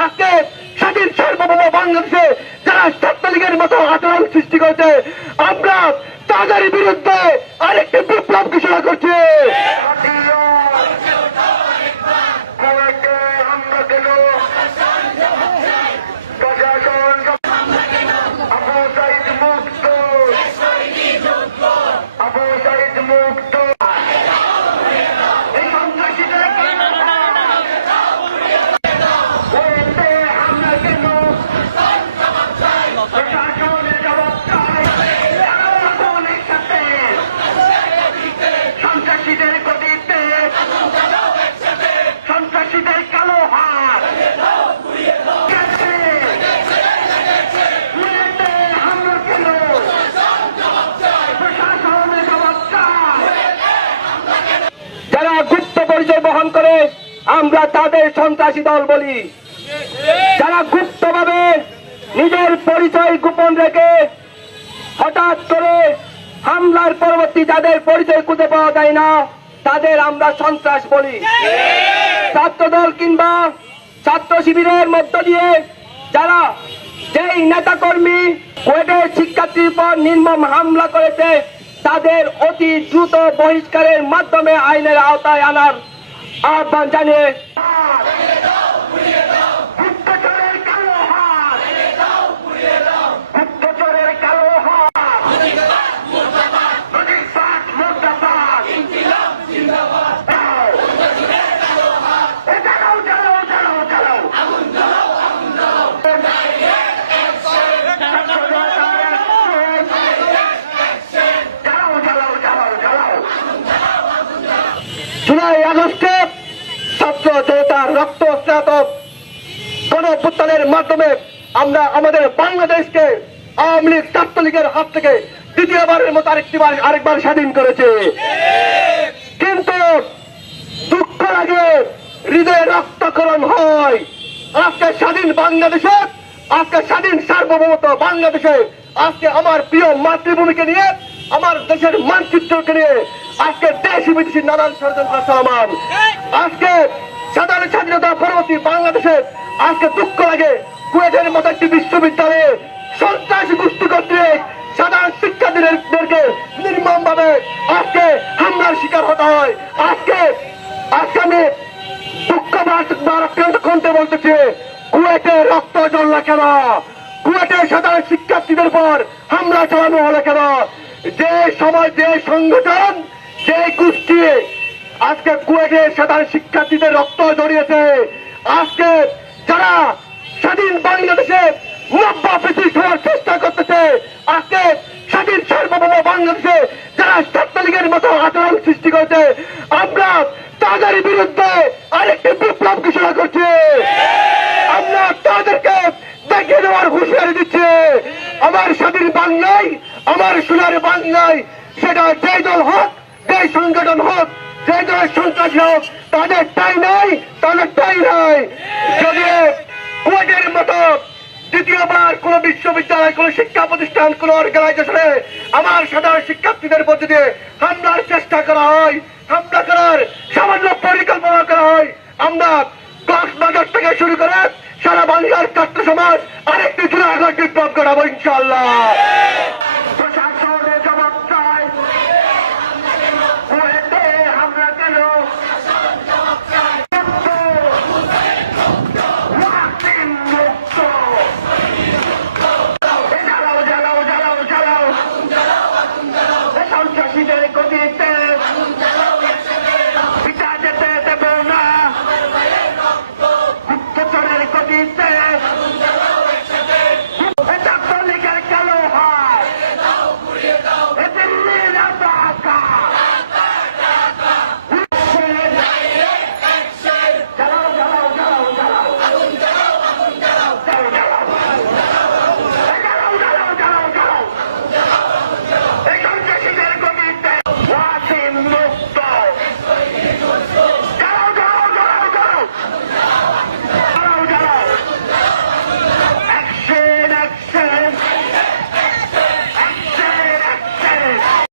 আজকে স্বাধীন সার্বভৌম বাংলাদেশে যারা ছাত্রলীগের মতো আচরণ সৃষ্টি করেছে, আমরা তাদের বিরুদ্ধে আরেকটি বিপ্লব ঘোষণা করছি। যারা গুপ্ত পরিচয় বহন করে আমরা তাদের সন্ত্রাসী দল বলি। যারা গুপ্তভাবে নিজের পরিচয় গোপন রেখে হঠাৎ করে হামলার পরবর্তী যাদের পরিচয় খুঁজে পাওয়া যায় না তাদের আমরা সন্ত্রাস বলি। ছাত্রদল কিংবা ছাত্র শিবিরের মধ্য দিয়ে যারা যেই নেতাকর্মী কোয়েটের শিক্ষার্থীর উপর নির্মম হামলা করেছে তাদের অতি দ্রুত বহিষ্কারের মাধ্যমে আইনের আওতায় আনার আহ্বান জানিয়ে জুলাই আগস্টে ছাত্র জনতার রক্তস্নাত গণঅভ্যুত্থানের মাধ্যমে আমরা আমাদের বাংলাদেশকে আওয়ামী লীগ ছাত্রলীগের হাত থেকে দ্বিতীয়বারের মতো আরেকবার স্বাধীন করেছে। কিন্তু দুঃখ লাগে, হৃদয়ে রক্তক্ষরণ হয়। আজকে স্বাধীন বাংলাদেশে, আজকে স্বাধীন সার্বভৌমত্ব বাংলাদেশে, আজকে আমার প্রিয় মাতৃভূমিকে নিয়ে, আমার দেশের মানচিত্রকে নিয়ে আজকে দেশি বিদেশি নানান ষড়যন্ত্র চলমান। আজকে সাধারণ স্বাধীনতা পরবর্তী বাংলাদেশে আজকে দুঃখ লাগে কুয়েটের মতো একটি বিশ্ববিদ্যালয়ে সন্ত্রাসী গোষ্ঠী কর্তৃক সাধারণ শিক্ষার্থীদেরকে নির্মম ভাবে আজকে হামলার শিকার হতে হয়। আজকে আমি দুঃখ কণ্ঠে বলতেছি, কুয়েটে রক্ত জ্বলল কেন? কুয়েটে সাধারণ শিক্ষার্থীদের পর হামলা চালানো হলো কেন? যে সময় যে সংগঠন যে গোষ্ঠী আজকে কুয়েটের সাধারণ শিক্ষার্থীদের রক্ত জড়িয়েছে, আজকে যারা স্বাধীন বাংলাদেশে নব্য পৃথিবী হওয়ার চেষ্টা করতেছে, আজকে স্বাধীন সার্বভৌম বাংলাদেশে যারা ছাত্রলীগের মতো আচরণ সৃষ্টি করেছে, আমরা তাদের বিরুদ্ধে আরেকটি বিপ্লব ঘোষণা করছি। আমরা তাদেরকে দেখিয়ে দেওয়ার হুঁশিয়ারি দিচ্ছি, আমার স্বাধীন বাংলায়, আমার সোনার বাংলায়, সেটা যে দল হোক, যে সংগঠন হোক, যে দলের সন্ত্রাসী হোক, তাদের টাই নাই, তাদের টাই নাই। যদি কুয়েটের মতো দ্বিতীয়বার কোন বিশ্ববিদ্যালয়, কোন শিক্ষা প্রতিষ্ঠান, কোন অর্গানাইজেশনে আমার সাধারণ শিক্ষার্থীদের মধ্যে দিয়ে হামলার চেষ্টা করা হয়, হামলা করার সামান্য পরিকল্পনা করা হয়, আমরা কক্সবাজার থেকে শুরু করে সারা বাংলার ছাত্র সমাজ আরেকটি জুলাই আগস্ট বিপ্লব করাবো ইনশাআল্লাহ।